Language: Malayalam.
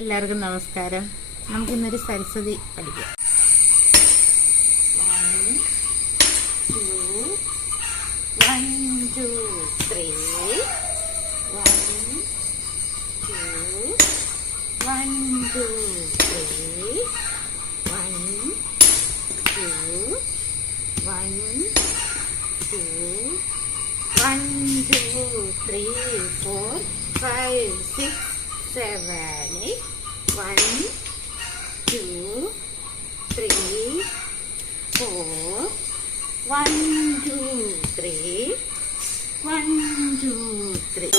എല്ലാവർക്കും നമസ്കാരം. നമുക്ക് ഇന്നൊരു സരസ്വതി പഠിക്കാം. One two three one two one two three one one two one two three four five six seven, eight. One, two, three, four. One, two, three. One, two, three.